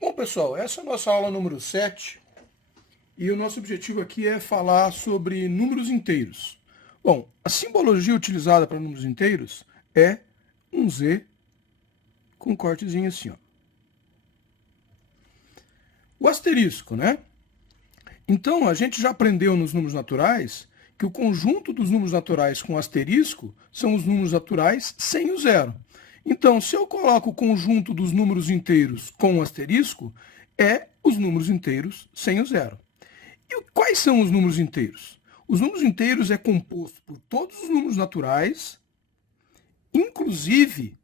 Bom, pessoal, essa é a nossa aula número 7 e o nosso objetivo aqui é falar sobre números inteiros. Bom, a simbologia utilizada para números inteiros é um Z com um cortezinho assim, ó. O asterisco, né? Então, a gente já aprendeu nos números naturais que o conjunto dos números naturais com asterisco são os números naturais sem o zero. Então, se eu coloco o conjunto dos números inteiros com asterisco, é os números inteiros sem o zero. E quais são os números inteiros? Os números inteiros é composto por todos os números naturais, inclusive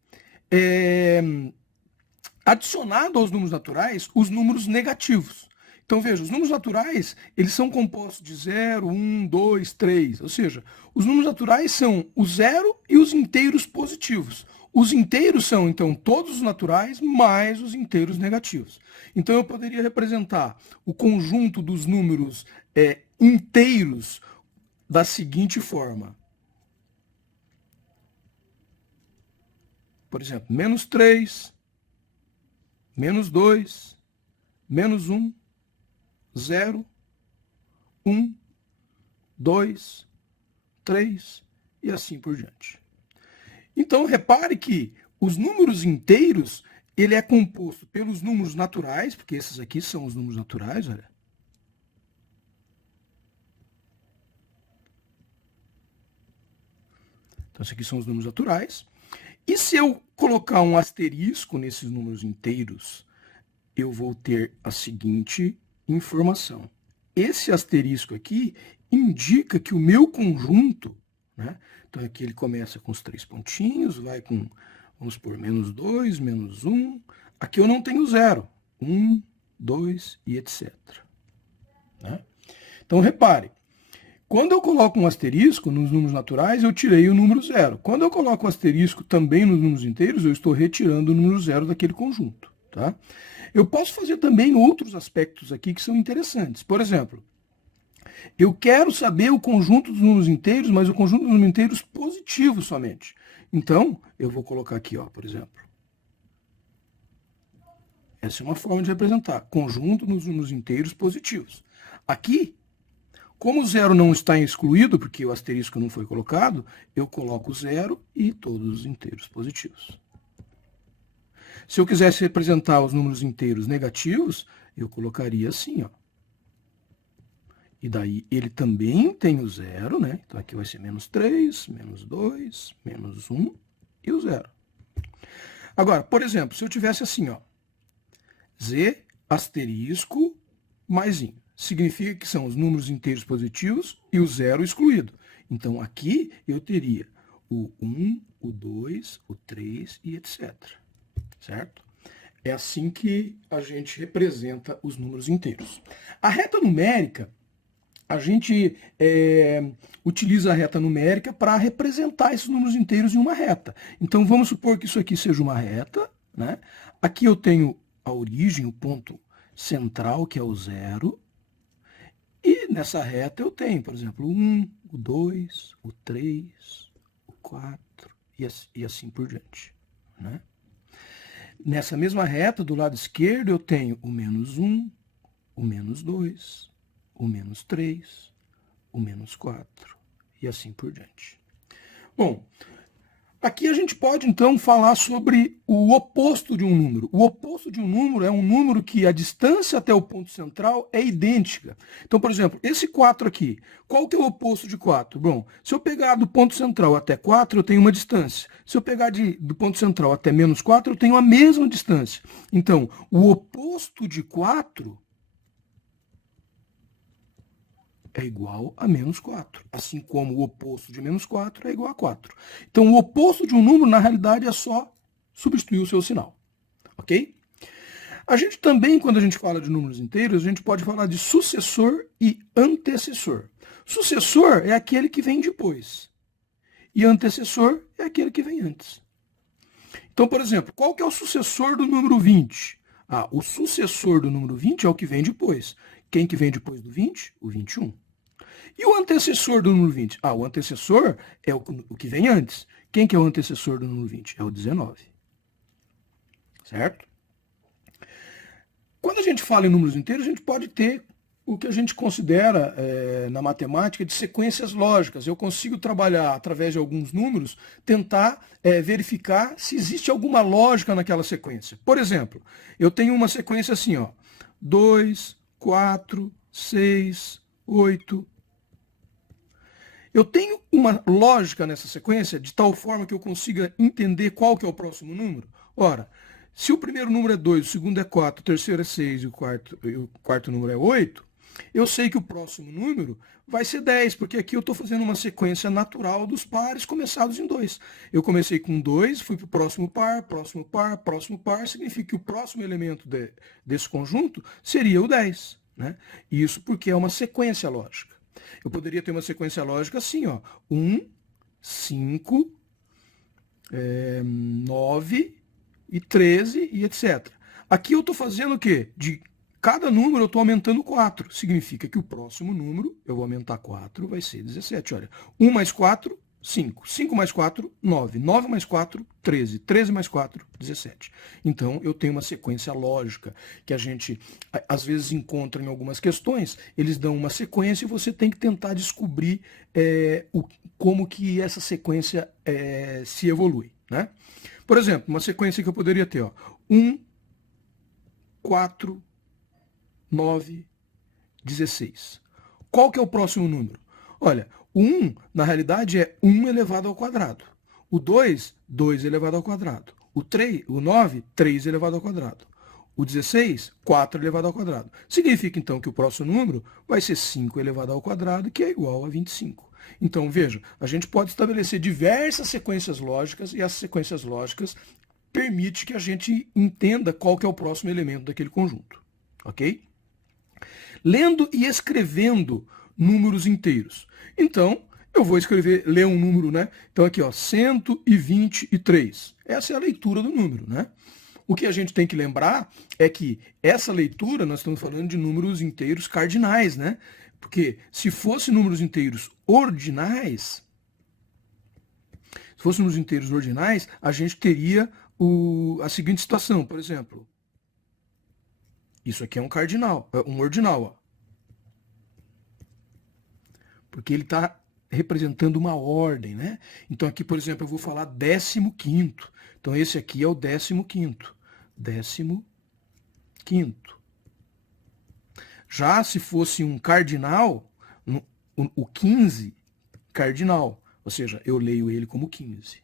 adicionado aos números naturais os números negativos. Então veja, os números naturais, eles são compostos de 0, 1, 2, 3, ou seja, os números naturais são o zero e os inteiros positivos. Os inteiros são, então, todos os naturais mais os inteiros negativos. Então eu poderia representar o conjunto dos números inteiros da seguinte forma. Por exemplo, menos 3, menos 2, menos 1, 0, 1, 2, 3 e assim por diante. Então, repare que os números inteiros, ele é composto pelos números naturais, porque esses aqui são os números naturais, olha. Então, esses aqui são os números naturais. E se eu colocar um asterisco nesses números inteiros, eu vou ter a seguinte informação. Esse asterisco aqui indica que o meu conjunto, né? Então aqui ele começa com os 3 pontinhos, vai com, vamos por menos 2, menos 1. Aqui eu não tenho zero. 1, 2 e etc. Né? Então repare, quando eu coloco um asterisco nos números naturais, eu tirei o número zero. Quando eu coloco o asterisco também nos números inteiros, eu estou retirando o número zero daquele conjunto. Tá? Eu posso fazer também outros aspectos aqui que são interessantes. Por exemplo, eu quero saber o conjunto dos números inteiros, mas o conjunto dos números inteiros positivos somente. Então, eu vou colocar aqui, ó, por exemplo. Essa é uma forma de representar conjunto nos números inteiros positivos. Aqui, como o zero não está excluído, porque o asterisco não foi colocado, eu coloco zero e todos os inteiros positivos. Se eu quisesse representar os números inteiros negativos, eu colocaria assim, ó. E daí ele também tem o zero, né? Então aqui vai ser menos 3, menos 2, menos 1 e o zero. Agora, por exemplo, se eu tivesse assim, ó, z asterisco mais i, significa que são os números inteiros positivos e o zero excluído. Então aqui eu teria o 1, o 2, o 3 e etc. Certo? É assim que a gente representa os números inteiros. A reta numérica, a gente utiliza a reta numérica para representar esses números inteiros em uma reta. Então, vamos supor que isso aqui seja uma reta, né? Aqui eu tenho a origem, o ponto central, que é o zero. E nessa reta eu tenho, por exemplo, o 1, o 2, o 3, o 4 e assim por diante, né? Nessa mesma reta, do lado esquerdo, eu tenho o menos 1, o menos 2, o menos 3, o menos 4 e assim por diante. Bom, aqui a gente pode então falar sobre o oposto de um número. O oposto de um número é um número que a distância até o ponto central é idêntica. Então, por exemplo, esse 4 aqui, qual que é o oposto de 4? Bom, se eu pegar do ponto central até 4, eu tenho uma distância. Se eu pegar do ponto central até menos 4, eu tenho a mesma distância. Então, o oposto de 4 é igual a menos 4, assim como o oposto de menos 4 é igual a 4. Então, o oposto de um número, na realidade, é só substituir o seu sinal, ok? A gente também, quando a gente fala de números inteiros, a gente pode falar de sucessor e antecessor. Sucessor é aquele que vem depois, e antecessor é aquele que vem antes. Então, por exemplo, qual que é o sucessor do número 20? Ah, o sucessor do número 20 é o que vem depois. Quem que vem depois do 20? O 21. E o antecessor do número 20? Ah, o antecessor é o que vem antes. Quem que é o antecessor do número 20? É o 19. Certo? gente fala em números inteiros, a gente pode ter o que a gente considera na matemática de sequências lógicas. Eu consigo trabalhar através de alguns números, tentar verificar se existe alguma lógica naquela sequência. Por exemplo, eu tenho uma sequência assim, ó, 2, 4, 6, 8. Eu tenho uma lógica nessa sequência de tal forma que eu consiga entender qual que é o próximo número. Ora, se o primeiro número é 2, o segundo é 4, o terceiro é 6 e o quarto número é 8, eu sei que o próximo número vai ser 10, porque aqui eu estou fazendo uma sequência natural dos pares começados em 2. Eu comecei com 2, fui para o próximo par, próximo par, próximo par, significa que o próximo elemento desse conjunto seria o 10. Né? Isso porque é uma sequência lógica. Eu poderia ter uma sequência lógica assim, ó, 1, 5, 9 e 13 e etc. Aqui eu estou fazendo o quê? De cada número eu estou aumentando 4. Significa que o próximo número, eu vou aumentar 4, vai ser 17. Olha, 1 mais 4, 5. 5 mais 4, 9. 9 mais 4, 13. 13 mais 4, 17. Então, eu tenho uma sequência lógica que a gente, às vezes, encontra em algumas questões. Eles dão uma sequência e você tem que tentar descobrir como que essa sequência se evolui. Né? Por exemplo, uma sequência que eu poderia ter, ó, 1, 4, 9, 16. Qual que é o próximo número? Olha, o 1, na realidade, é 1 elevado ao quadrado. O 2, 2 elevado ao quadrado. O 3, o 9, 3 elevado ao quadrado. O 16, 4 elevado ao quadrado. Significa, então, que o próximo número vai ser 5 elevado ao quadrado, que é igual a 25. Então, veja, a gente pode estabelecer diversas sequências lógicas e as sequências lógicas permitem que a gente entenda qual que é o próximo elemento daquele conjunto. Ok? Lendo e escrevendo números inteiros. Então, eu vou ler um número, né? Então, aqui, ó, 123. Essa é a leitura do número, né? O que a gente tem que lembrar é que essa leitura, nós estamos falando de números inteiros cardinais, né? Porque se fosse números inteiros ordinais, a gente teria a seguinte situação, por exemplo. Isso aqui é um cardinal, um ordinal, ó. Porque ele está representando uma ordem, né? Então aqui, por exemplo, eu vou falar 15º. Então esse aqui é o 15º. 15º. Já se fosse um cardinal, o 15, cardinal. Ou seja, eu leio ele como 15.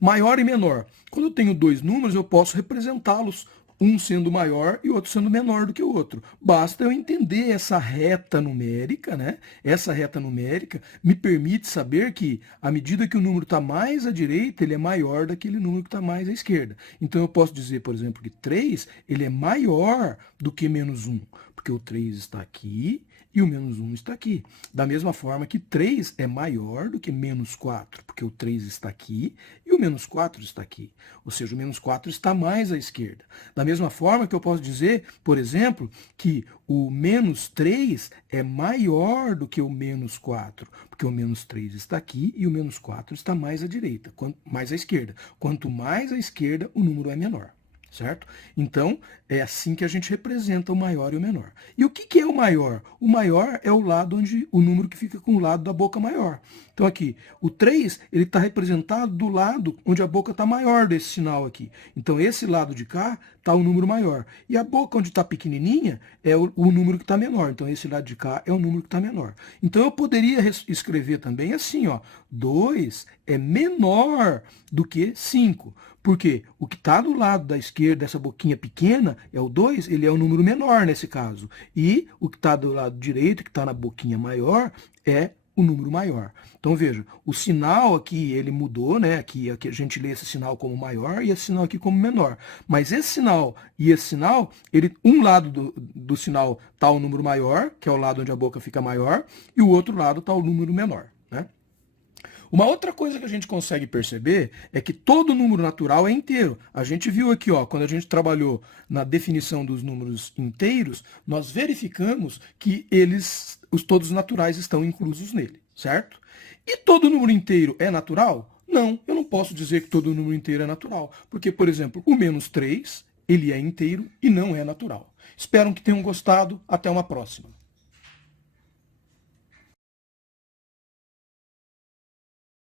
Maior e menor. Quando eu tenho dois números, eu posso representá-los, um sendo maior e outro sendo menor do que o outro. Basta eu entender essa reta numérica, né? Essa reta numérica me permite saber que, à medida que o número está mais à direita, ele é maior daquele número que está mais à esquerda. Então eu posso dizer, por exemplo, que 3 ele é maior do que menos 1, porque o 3 está aqui e o menos 1 está aqui. Da mesma forma que 3 é maior do que menos 4, porque o 3 está aqui e o menos 4 está aqui. Ou seja, o menos 4 está mais à esquerda. Da mesma forma que eu posso dizer, por exemplo, que o menos 3 é maior do que o menos 4, porque o menos 3 está aqui e o menos 4 está mais à direita, mais à esquerda. Quanto mais à esquerda, o número é menor. Certo? Então, é assim que a gente representa o maior e o menor. E o que é o maior? O maior é o lado onde o número que fica com o lado da boca maior. Então aqui, o 3, ele está representado do lado onde a boca está maior desse sinal aqui. Então esse lado de cá está o número maior. E a boca onde está pequenininha é o número que está menor. Então esse lado de cá é o número que está menor. Então eu poderia escrever também assim, ó, 2 é menor do que 5. Porque o que está do lado da esquerda, dessa boquinha pequena, é o 2, ele é o número menor nesse caso. E o que está do lado direito, que está na boquinha maior, é o número maior. Então veja, o sinal aqui ele mudou, né? Aqui a gente lê esse sinal como maior e esse sinal aqui como menor. Mas esse sinal e esse sinal, um lado do sinal está o número maior, que é o lado onde a boca fica maior, e o outro lado está o número menor, né? Uma outra coisa que a gente consegue perceber é que todo número natural é inteiro. A gente viu aqui, ó, quando a gente trabalhou na definição dos números inteiros, nós verificamos que todos os naturais estão inclusos nele, certo? E todo número inteiro é natural? Não, eu não posso dizer que todo número inteiro é natural. Porque, por exemplo, o menos 3 ele é inteiro e não é natural. Espero que tenham gostado. Até uma próxima.